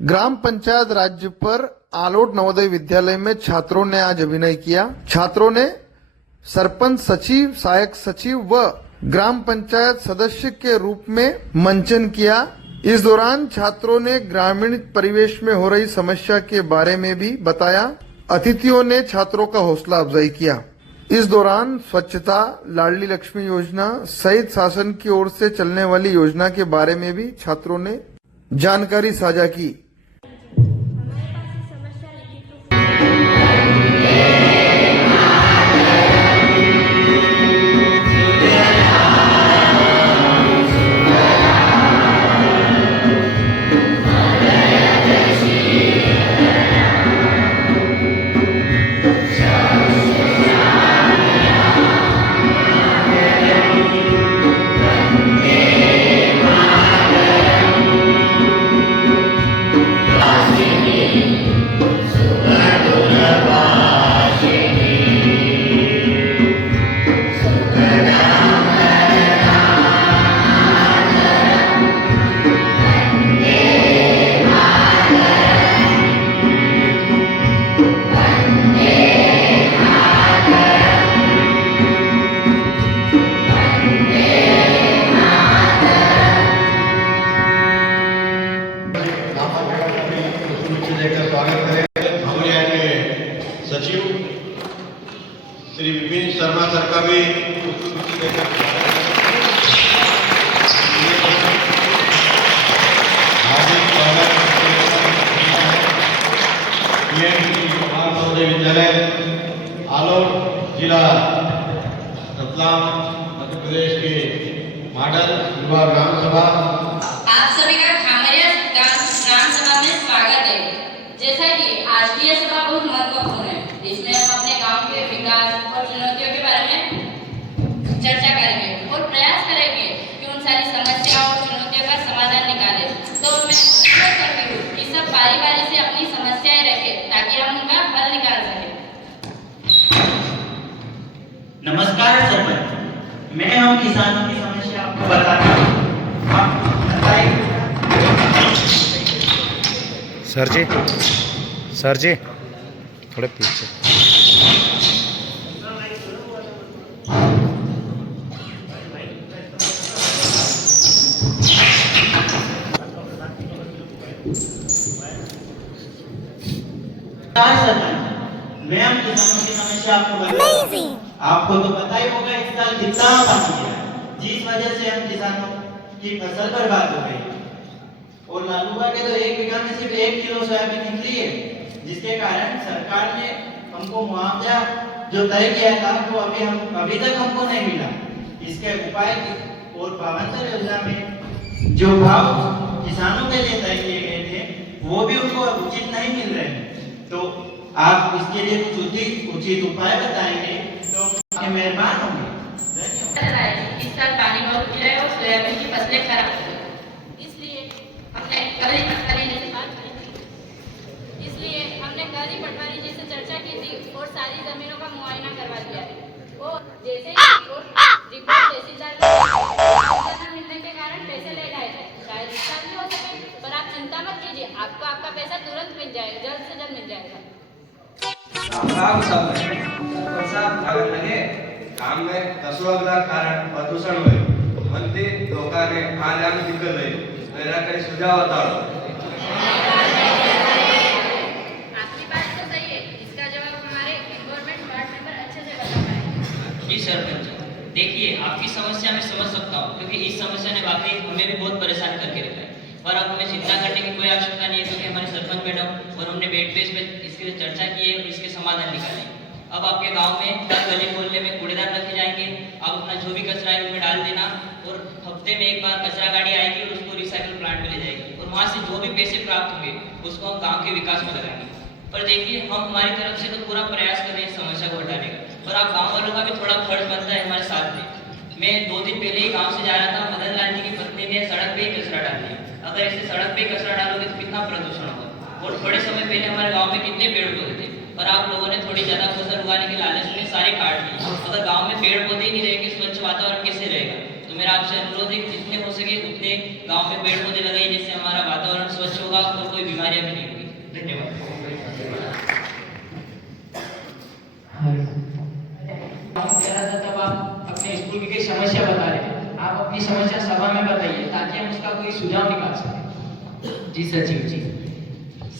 ग्राम पंचायत राज्य पर आलोट नवोदय विद्यालय में छात्रों ने आज अभिनय किया। छात्रों ने सरपंच सचिव, सहायक सचिव व ग्राम पंचायत सदस्य के रूप में मंचन किया। इस दौरान छात्रों ने ग्रामीण परिवेश में हो रही समस्या के बारे में भी बताया। अतिथियों ने छात्रों का हौसला अफजाई किया। इस दौरान स्वच्छता, लाडली लक्ष्मी योजना सहित शासन की ओर से चलने वाली योजना के बारे में भी छात्रों ने जानकारी साझा की। सचिव श्री विपिन शर्मा सर का भी नवोदय विद्यालय आलोट जिला रतलाम मध्य प्रदेश के मॉडल युवा ग्राम सभा। आप सभी का खामरिया ग्राम सभा में स्वागत है। जैसा कि आज की यह सभा बहुत महत्वपूर्ण है, इसमें हम अपने गांव के विकास और चुनौतियों के बारे में चर्चा करेंगे और प्रयास करेंगे कि उन सारी समस्याओं और चुनौतियों का समाधान निकालें। तो मैं अनुरोध करती हूँ कि सब बारी बारी से अपनी समस्याएं रखें ताकि हम उनका हल निकाल सकें। नमस्कार सरपंच, मैं हम किसानों की समस्या आपको बताता हूँ। सर जी थोड़े पीछे। मैं हम किसानों की समस्या आपको बताता हूँ। आपको तो पता ही होगा इस साल कितना पानी गिरा, जिस वजह से हम किसानों की फसल बर्बाद हो गई। और लालूबा के तो 1 बीघा में सिर्फ 1 किलो सोयाबीन निकली है, जिसके कारण सरकार ने हमको मुआवजा जो तय किया था वो अभी तक हमको नहीं मिला। इसके उपाय और पावंतर योजना में जो भाव किसानों के लिए तय किए गए थे वो भी उनको उचित नहीं मिल रहे हैं। तो आप इसके लिए कुछ उचित उपाय बताएंगे तो आपके मेहरबान होंगे। इस साल पानी बहुत गिरा है और सोयाबीन की फसलें खराब हो गई, इसलिए हमने कल ही पटवारी जी से चर्चा की थी और सारी जमीनों का मुआयना करवा दिया है। और जैसे रिपोर्ट तहसीलदार को मिलने के कारण पैसे ले गए थे, शायद इस साल भी हो सके, पर आप चिंता मत कीजिए, आपको आपका पैसा तुरंत मिल जाएगा, जल्द से जल्द मिल जाएगा। काम में कसोगला कारण प्रदूषण हुए मंत्री लोगों ने आज आगे दिक्कत है मेरा कई सुझाव बताओ। आपकी बात तो सही है, इसका जवाब हमारे एनवायरमेंट वार्ड मेंबर अच्छे से बता पाएंगे। जी सरपंच, देखिए आपकी समस्या मैं समझ सकता हूँ क्योंकि इस समस्या ने वाकई हमें भी बहुत परेशान करके रखा है, पर अब हमें चिंता करने की कोई आवश्यकता नहीं है क्योंकि हमारे सरपंच मैडम और हमने बेड पेज पे इसके लिए चर्चा की है और इसके समाधान निकाले। अब आपके गांव में हर गली मोहल्ले में कूड़ेदान रखे जाएंगे, आप अपना जो भी कचरा है उनमें डाल देना और हफ्ते में एक बार कचरा गाड़ी आएगी और उसको रिसाइकल प्लांट में ले जाएगी और वहाँ से जो भी पैसे प्राप्त होंगे उसको हम गाँव के विकास में लगाएंगे। पर देखिए हम हमारी तरफ से तो पूरा प्रयास कर रहे हैं इस समस्या को हटाने का, पर आप गाँव वालों का भी थोड़ा फर्ज बनता है हमारे साथ में। मैं 2 दिन पहले ही गाँव से जा रहा था, मदन लाल जी की पत्नी ने सड़क पे ही कचरा डाल दिया। अगर ऐसे सड़क पे कचरा डालोगे तो कितना प्रदूषण होगा। और थोड़े समय पहले हमारे गांव में कितने पेड़ पौधे थे, पर आप लोगों ने थोड़ी ज्यादा फसल उगाने के लालच में सारे काट लिए। अगर गांव में पेड़ पौधे ही नहीं रहेंगे, स्वच्छ वातावरण कैसे रहेगा। तो मेरा मेरा आपसे अनुरोध है कि जितने हो सके उतने गांव में पेड़ पौधे लगाइए, जिससे हमारा वातावरण स्वच्छ होगा और कोई बीमारियां भी नहीं होगी। धन्यवाद। तब आप अपने स्कूल की कोई समस्या बता रहे हैं, आप अपनी समस्या सभा में बताइए ताकि हम उसका कोई सुझाव निकाल सकें। जी सचिव जी।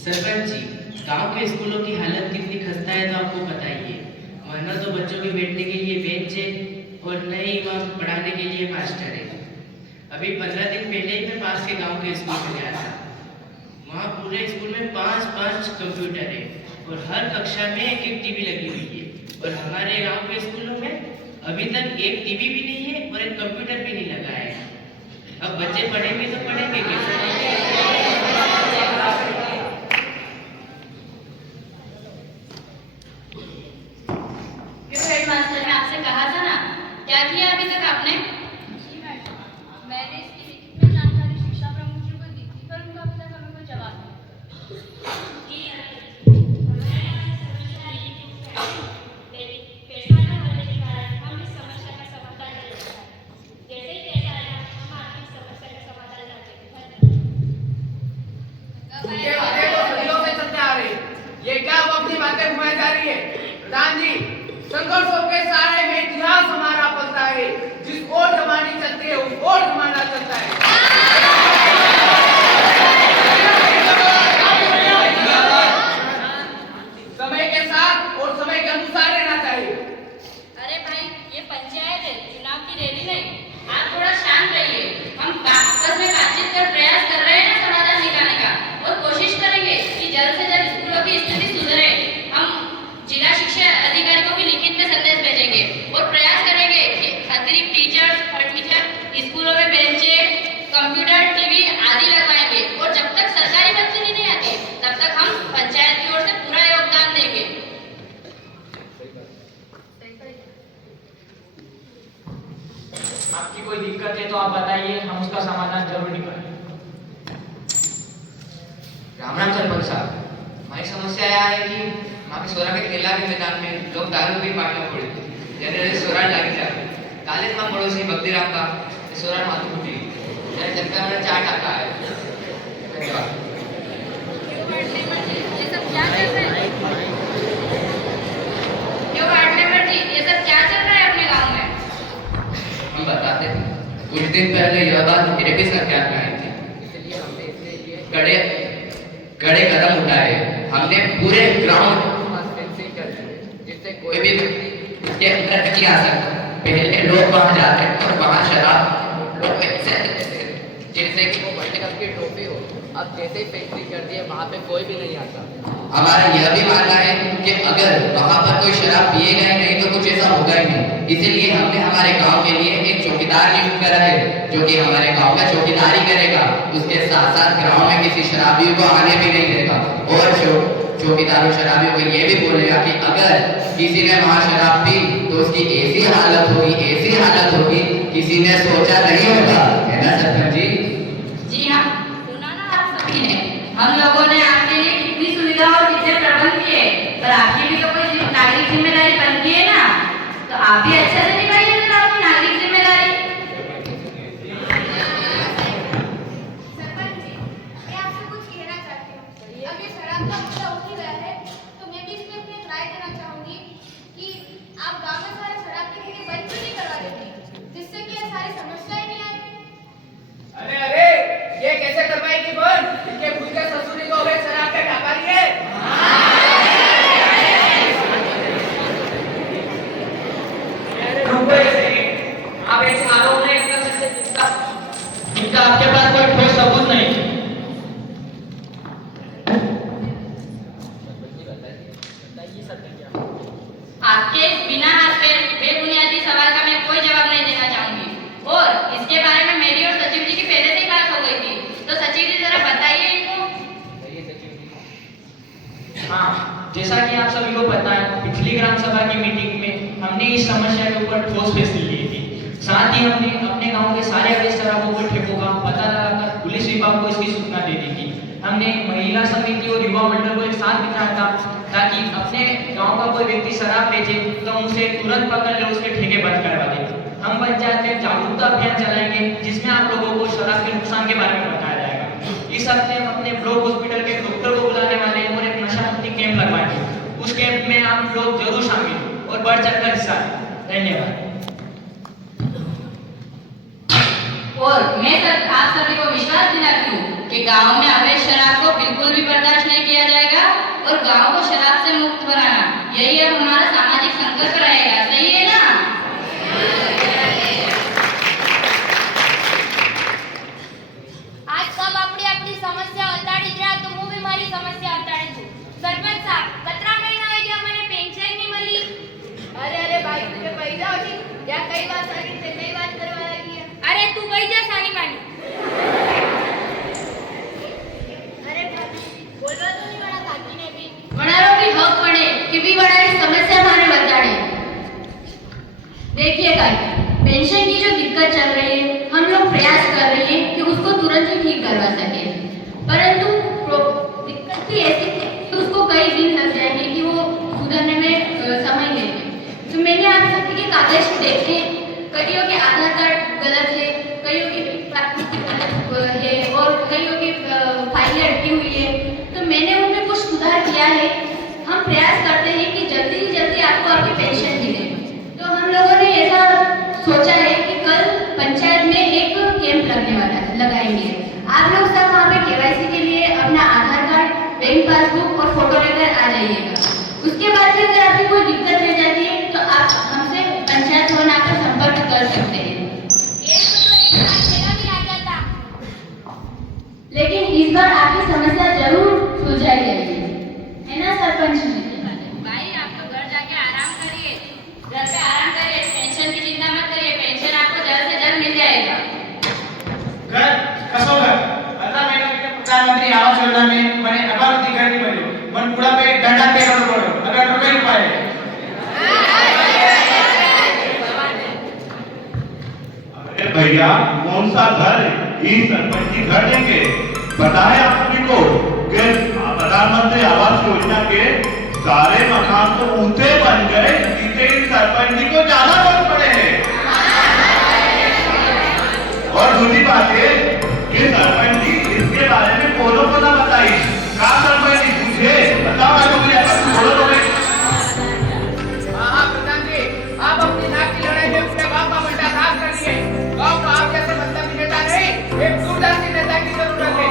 सरपंच जी, गांव के स्कूलों की हालत कितनी खस्ता है तो आपको पता ही है। वरना तो बच्चों के बैठने के लिए बेंच है और न ही वहाँ पढ़ाने के लिए मास्टर है। अभी 15 दिन पहले ही मैं पास के गांव के स्कूल में गया था। वहाँ पूरे स्कूल में 5-5 कंप्यूटर है और हर कक्षा में एक टीवी लगी हुई है। और हमारे गांव के स्कूलों में अभी तक एक टीवी भी नहीं है और एक कंप्यूटर भी नहीं लगा है। अब बच्चे पढ़ेंगे तो पढ़ेंगे कैसे? हेडमास्टर ने आपसे कहा था ना, क्या किया अभी तक आपने? जी मैडम, मैंने इसकी लिखित में जानकारी शिक्षा प्रमुख जी को दी थी, पर उनका अभी तक हमें कोई जवाब नहीं। उनके वादे तो सदियों से चलते आ रहे, ये क्या वो अपनी बातें घुमाई जा रही है? प्रधान जी, संघर्षों के सहारे में इतिहास हमारा पलता है। जिस ओर जमानी चलती है उस ओर जमाना चलता है। समय के साथ और समय के अनुसार रहना चाहिए। अरे भाई, ये पंचायत है, चुनाव की रैली नहीं। आप थोड़ा शांत रहिए। हम आपस में बातचीत कर प्रयास कर रहे हैं ना समाधान निकालने का, और कोशिश करेंगे कि जल्द से जल्द स्कूलों की स्थिति सुधरे। हम जिला शिक्षा अधिकारी को भी लिखित में संदेश भेजेंगे और प्रयास करेंगे कि अतिरिक्त टीचर्स, फर्नीचर, स्कूलों में बेंचे, कंप्यूटर, टीवी आदि लगवाएंगे। और जब तक सरकारी मंजूरी नहीं आती तब तक हम पंचायत की ओर से पूरा योगदान देंगे। आपकी कोई दिक्कत है तो आप बताइए, हम उसका समाधान जरूर निकालेंगे। राम राम सरपंच साहब, हमारी समस्या यह है कि वहाँ पे सोरा के केला के मैदान में लोग दारू भी पाटना पड़े, जैसे सोरा लग जाए। काले मां पड़ोसी भक्ति राम का सोरा माथू फूटी, जैसे जनता में चाट आता है। धन्यवाद। ये सब क्या चल रहा है? क्यों वार्ड मेंबर जी, ये सब क्या चल रहा है अपने गांव में? हम बताते हैं, कुछ दिन पहले यह बात मेरे भी सरकार में आई थी, इसलिए हमने इसके लिए कड़े कदम उठाए। हमने पूरे ग्राउंड फेंसिंग कर दी, जिससे कोई भी इसके अंदर नहीं आ सकता। पहले लोग वहां जाते और वहां शराब लोग जैसे कि वो वर्ल्ड कप की ट्रॉफी हो, अब जैसे ही फेंसिंग कर दी है वहां पे कोई भी नहीं आता। हमारा यह भी मानना है कि अगर वहां पर कोई शराब पिएगा ही नहीं तो कुछ ऐसा होगा ही नहीं। इसीलिए हमने हमारे गांव के लिए एक चौकीदार नियुक्त करा है, जो कि हमारे गांव में चौकीदारी करेगा। उसके साथ साथ गांव में किसी शराबियों को आने भी नहीं देगा और चौकीदारों शराबियों को ये भी बोलेगा कि अगर किसी ने वहां शराब पी तो उसकी ऐसी हालत होगी किसी ने सोचा नहीं होगा। है ना सरपंच जी? जी हाँ, सुना ना आप सभी ने। हम लोगों ने आपके लिए कितनी सुविधा और कितने प्रबंध किए, पर आपकी भी तो कोई नागरिक जिम्मेदारी बनती है ना, तो आप भी अच्छे से निभाइए अपनी नागरिक जिम्मेदारी। सरपंच जी, मैं आपसे कुछ कहना चाहती हूँ। अब ये शराब का मुद्दा उठ ही गया है, तो मैं भी इसमें अपनी राय देना चाहूंगी कि आप गांव में सारे शराब के ठेके बंद क्यों नहीं करवा देते, जिससे कि ये सारी समस्याएं नहीं आए। अरे ये कैसे करवाएगी बंद? इनके खुद के ससुरी को अवैध शराब का व्यापारी है। आप ऐसे आरोप नहीं कर सकते जिनका आपके पास कोई ठोस सबूत नहीं। आपके बिना हाथ पे बेबुनियादी सवाल का मैं कोई जवाब नहीं देना चाहूंगी, और इसके बारे में मेरी और सचिव जी की पहले से ही बात हो गई थी, तो सचिव जी जरा बताइए इनको। हाँ, जैसा कि आप सभी को पता है, पिछली ग्राम सभा की मीटिंग में हमने इस समस्या के ऊपर ठोस फैसले लिए थे। साथ ही हमने अपने गांव के सारे अवैध शराबों के ठेकों का पता लगाकर पुलिस विभाग को इसकी सूचना दे दी थी। हमने महिला समिति और युवा मंडल को एक साथ बिठाया था ताकि अपने गांव का कोई व्यक्ति शराब बेचे तो हम उसे तुरंत पकड़ ले उसके ठेके बंद करवा दें। हम पंचायत में जागरूक जागरूकता अभियान चलाएंगे जिसमें आप लोगों को शराब के नुकसान के बारे में बताया जाएगा। इस हफ्ते हम अपने ब्लॉक हॉस्पिटल के डॉक्टर को बुलाने वाले हैं और एक नशा मुक्ति कैंप लगवाएंगे। उस कैंप में आप लोग जरूर शामिल और बढ़ चढ़कर हिस्सा लें। धन्यवाद। और मैं आप सभी को विश्वास दिलाती हूँ कि गांव में अवैध शराब को बिल्कुल भी बर्दाश्त नहीं किया जाएगा और गांव को शराब से मुक्त बनाना यही अब हमारा सामाजिक संकल्प रहेगा। सही है ना? आज सब अपनी समस्या बताड़ी दिया तो હું भी મારી સમસ્યા बताड़ी છું। સરપંચ સાહેબ કતરા મહિના આવી ગયા મને પેન્શન નહીં મળી। અરે ભાઈ तुझे पैसा होती या कई बार सारी से कई बात करवा लगी है। अरे तू कही जा सानी मानी। अरे भाभी बोलवा तो नहीं बड़ा काकी ने भी वडारो भी हक पड़े कि भी वडारी समस्या मारे बताड़े। देखिए काकी, पेंशन की जो दिक्कत चल रही है हम लोग प्रयास कर रहे हैं कि उसको तुरंत ही ठीक करवा सके, परंतु दिक्कत ही ऐसी है कि उसको कई दिन लग जाएंगे कि वो सुधरने में समय लेंगे। तो मैंने आप सबके कागज देखे, कईयों के आधार कार्ड गलत है, कईयों की प्राथमिक गलत है और कईयों की फाइलें अटकी हुई है। तो मैंने उनमें कुछ सुधार किया है। हम प्रयास करते हैं कि जल्दी ही जल्दी आपको आपकी पेंशन मिले। तो हम लोगों ने ऐसा सोचा है कि कल पंचायत में एक कैंप लगाएंगे। आप लोग सब वहाँ पे केवाईसी के लिए अपना आधार कार्ड, बैंक पासबुक और फोटो लेकर आ जाइएगा। उसके बाद भी अगर आपकी कोई दिक्कत रह जाती है तो आप हमसे पंचायत भवन आकर संपर्क कर सकते हैं। लेकिन इस बार आपकी समस्या जरूर सुलझाई जाएगी, है ना सरपंच जी? भाई आप तो घर जाके आराम करिए, घर पे आराम करिए, पेंशन की चिंता मत करिए, पेंशन आपको जल्द से जल्द मिल जाएगा। घर कसो घर आता महीना के प्रधानमंत्री आवास योजना में मैंने अबावती घर नहीं बनी मन पूरा पे डंडा तेरा पड़ो अगर तो कहीं पाए। अरे भैया कौन सा घर इस सरपंच की घर देंगे? बताए आप सभी को कि प्रधानमंत्री आवास योजना के सारे मकान तो ऊंचे बन गए जिससे इस सरपंच जी को ज्यादा वोट पड़े हैं। और दूसरी बात है कि सरपंच जी इसके बारे में बोलो को ना बताइए। कहा सरपंच जी पूछे बताओ आपको बोलो तो नहीं। हाँ प्रधान जी आप अपनी नाक की लड़ाई में पूरे गांव का बंटा साफ कर दिए। गांव का आप जैसे बंदा नेता नहीं, एक दूरदर्शी नेता की जरूरत है।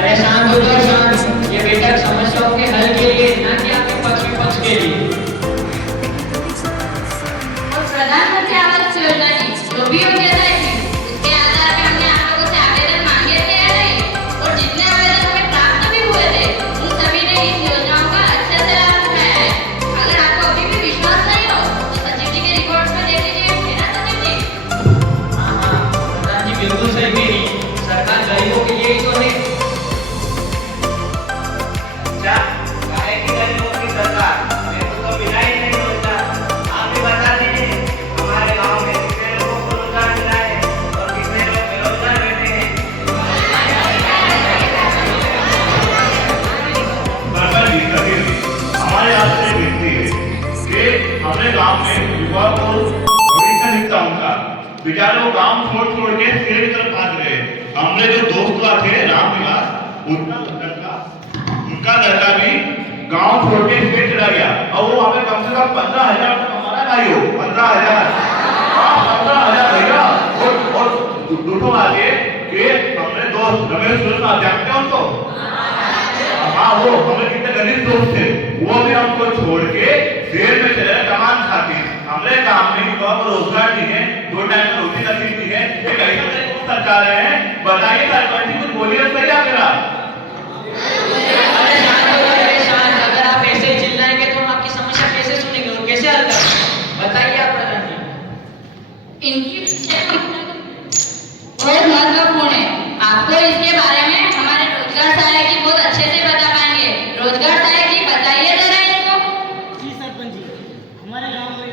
अरे शांत हो जाओ, शांत। ये बैठक समस्याओं के हल के लिए, ना कि आपके पक्ष विपक्ष के लिए। और प्रधानमंत्री आवास योजना की जो भी योग्यता है उसके आधार पर हमने आप लोगों से आवेदन मांगे थे या नहीं, और जितने आवेदन हमें प्राप्त भी हुए थे उन सभी ने इस योजनाओं का अच्छे से लाभ उठाया है। अगर आपको अभी भी विश्वास नहीं हो तो सचिव जी के रिकॉर्ड में देख लीजिए, है ना सचिव जी? हाँ प्रधान जी बिल्कुल सही कह रही है। सरकार गरीबों के लिए ही तो है। अपने गांव में युवा को भविष्य दिखता उनका बेचारे वो गांव छोड़ के शहर की तरफ भाग रहे। हमने जो दोस्त थे रामविलास उनका लड़का भी गांव छोड़ के शहर चला गया और वो हमें कम से कम 15,000 कमाना भाई हो 15,000। हाँ 15,000 भैया। और दूठों आगे कि हमने दोस्त रमेश जानते हो उनको? हाँ वो हमें कितने घनिष्ठ दोस्त थे, वो भी हमको छोड़ के शहर में चले कमान खाते। हमने काम में युवा को रोजगार दी है, 2 टाइम में रोटी नसीब दी है। ये कैसे तरीके को सरकार है बताइए सरपंच जी कुछ बोलिए तो क्या करा? अगर आप ऐसे ही चिल्लाएंगे तो हम आपकी समस्या कैसे सुनेंगे और कैसे हल करेंगे? बताइए आप प्रधान जी। इनकी बहुत महत्वपूर्ण है। आपको इसके बारे में हमारे रोजगार सहायक जी बहुत अच्छे से बता पाएंगे। रोजगार सहायक जी बताइए जरा इनको। जी सरपंच जी हमारे गांव में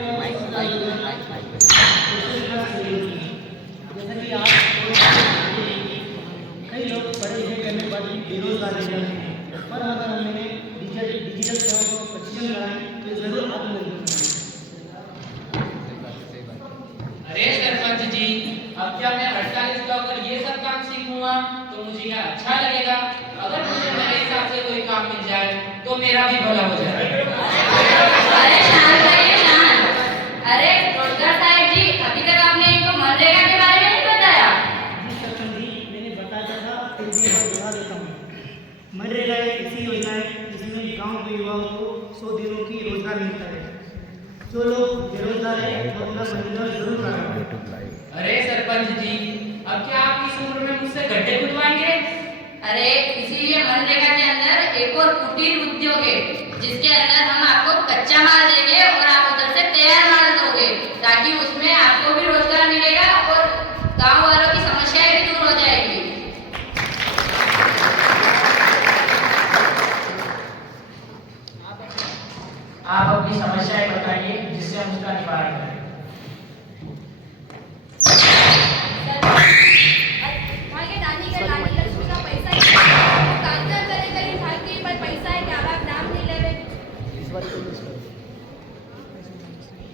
अब क्या मैं 48 का अगर ये सब काम सीखूंगा तो मुझे क्या अच्छा लगेगा? अगर मुझे मेरे हिसाब से कोई काम मिल जाए तो मेरा भी भला हो जाएगा। अरे शांत रहिए, शांत। अरे रोजगार साहब जी, अभी तक आपने इनको मनरेगा के बारे में नहीं बताया। मैंने बताया था, फिर भी मैं दोहरा देता हूँ। मनरेगा एक ऐसी योजना है जिसमें गांव के युवाओं को 100 दिनों की रोजगार मिलता है। जो लोग बेरोजगार हैं वो अपना मनरेगा जरूर कराएं। अरे सरपंच जी, अब क्या आप इस उम्र में मुझसे गड्ढे खुदवाएंगे? अरे इसीलिए मनरेगा के अंदर एक और कुटीर उद्योग है, जिसके अंदर हम आपको कच्चा माल देंगे और आप उधर से तैयार माल दोगे, ताकि उसमें आपको भी रोजगार मिलेगा और गांव वालों की समस्याएं भी दूर हो जाएगी। आप अपनी समस्याएं बताइए जिससे हम उसका निवारण करें।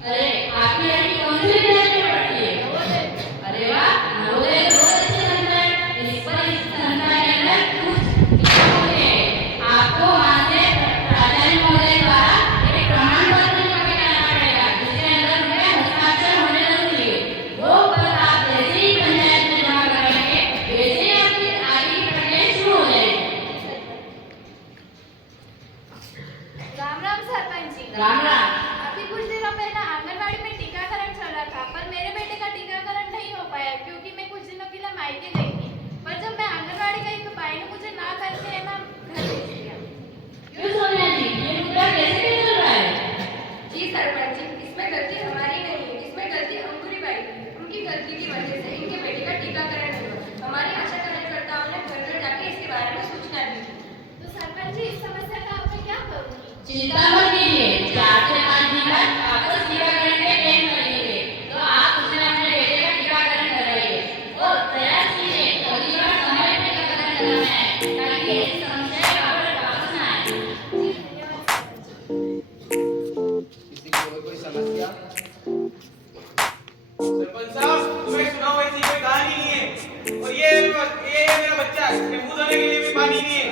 अरे आपकी लड़की कौन सी विद्यालय में पढ़ती है? अरे वाह, नवोदय बहुत अच्छे संस्था है। इस पर इस संस्था के अंदर कुछ विषय हैं। आपको वहाँ से प्राचार्य महोदय द्वारा एक प्रमाण पत्र जमा कराना पड़ेगा, जिसके अंदर उनके हस्ताक्षर होने जरूरी है। वो पत्र आप जैसे ही पंचायत में जमा कराएंगे, वैसे ही आपकी आगे की प्रक्रिया शुरू हो जाएगी। राम राम सरपंच जी। राम राम। अभी कुछ दिनों पहले आंगनबाड़ी में टीकाकरण चला था, पर मेरे बेटे का टीकाकरण नहीं हो पाया क्योंकि मैं कुछ दिनों के लिए मायके गई थी। पर जब मैं आंगनबाड़ी गई तो भाई ने मुझे ना करके ना घर भेज दिया। क्यों सोनिया जी, ये मुद्दा कैसे चल रहा है? जी सरपंच जी, इसमें गलती हमारी नहीं है, इसमें गलती अंकुरी बाई की। उनकी गलती की वजह से इनके बेटे का टीकाकरण हुआ। हमारी आशा कार्यकर्ताओं ने घर घर जाके इसके बारे में सूचना दी थी। तो सरपंच जी, इस समस्या का अब मैं क्या करूँगी? चिंता मत कीजिए, 4 से 5 दिन बाद आपको टीकाकरण के कैंप लगेंगे, तो आप उसमें अपने बेटे का टीकाकरण करवाइए और प्रयास कीजिए अगली बार समय पे टीकाकरण कराना है, ताकि ऐसी समस्याएं वापस ना आए। किसी की कोई समस्या? सरपंच साहब, तुम्हें सुनाओ ऐसी कोई कहानी नहीं है। और ये मेरा बच्चा, इसके मुंह धोने के लिए भी पानी नहीं है।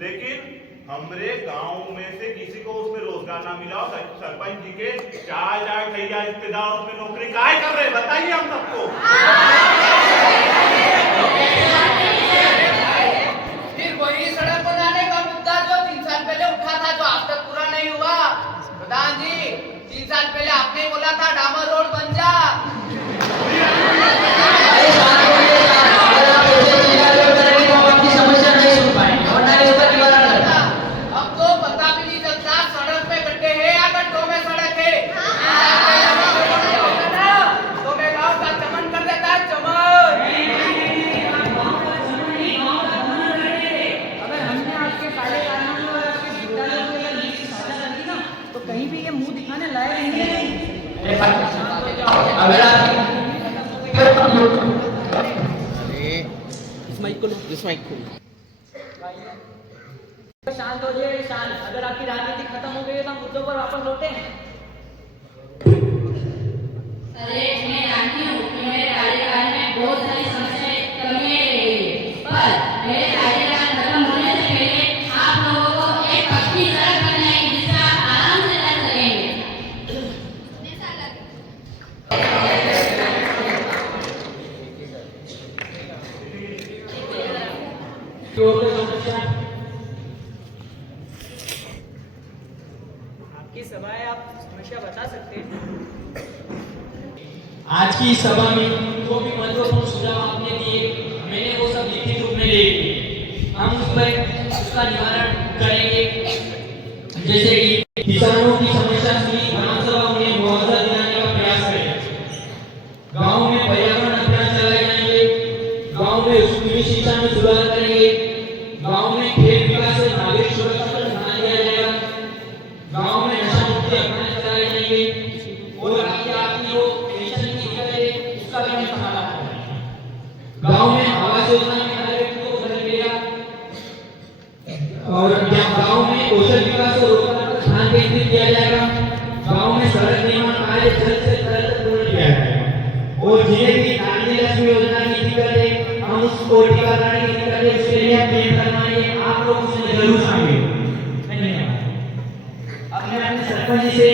लेकिन हमरे गांव में से किसी को उसमें रोजगार ना मिला हो, सरपंच जी के 4 भैया रिश्तेदार उसमें नौकरी काहे कर रहे, बताइए हम सबको। फिर वही सड़क बनाने का मुद्दा जो 3 साल पहले उठा था, जो आज तक पूरा नहीं हुआ। प्रधान जी, 3 साल पहले आपने बोला था डामर रोड बन जा। अब तो पता भी नहीं चलता सड़क पे गड्ढे है या गड्ढों में सड़क है। तो मैं गाँव का चमन कर देता है, चमन। शांत हो जाइए, शांत। अगर आपकी राजनीति खत्म हो गई है तो हम मुद्दों पर वापस लौटे। अरे मैं जानती हूँ कि मेरे कार्यकाल में बहुत सारी समस्याएं कमियां रही है, पर मेरे कार्यकाल खत्म होने से पहले आप लोगों को एक पक्की सड़क बनाएगी जिससे आप आराम से चल सकेंगे। आपकी सभा है, आप समस्या बता सकते हैं। आज की सभा में जो भी महत्वपूर्ण सुझाव आपने दिए, मैंने वो सब लिखित रूप में ले लिए। हम उस पर उसका निवारण करेंगे। जैसे कि किसानों की समस्या सुनी, ग्राम सभा उन्हें मुआवजा दिलाने का प्रयास करें। गांव में पर्यावरण अभियान चलाए जाएंगे। गांव में स्कूली शिक्षा में सुधार करेंगे। गांव में खेल विकास और नागरिक सुरक्षा पर ध्यान दिया जाएगा। गांव में नशा मुक्ति अभियान चलाए जाएंगे और आपकी जो पेंशन की दिक्कत है उसका भी हमें समाधान करेंगे। गांव में आवास योजना में हर व्यक्ति को घर मिलेगा और गांव में कौशल विकास और रोजगार पर ध्यान केंद्रित किया जाएगा। गांव में सड़क निर्माण कार्य जल्द से जल्द पूर्ण किया जाएगा और जिन्हें भी नारी लक्ष्मी योजना की दिक्कत है, हम उसको टीकाकरण की दिक्कत है, उसके लिए हम पेड़ करवाएंगे। आप लोग उसमें जरूर शामिल। धन्यवाद। अब मैं अपने सरपंच जी से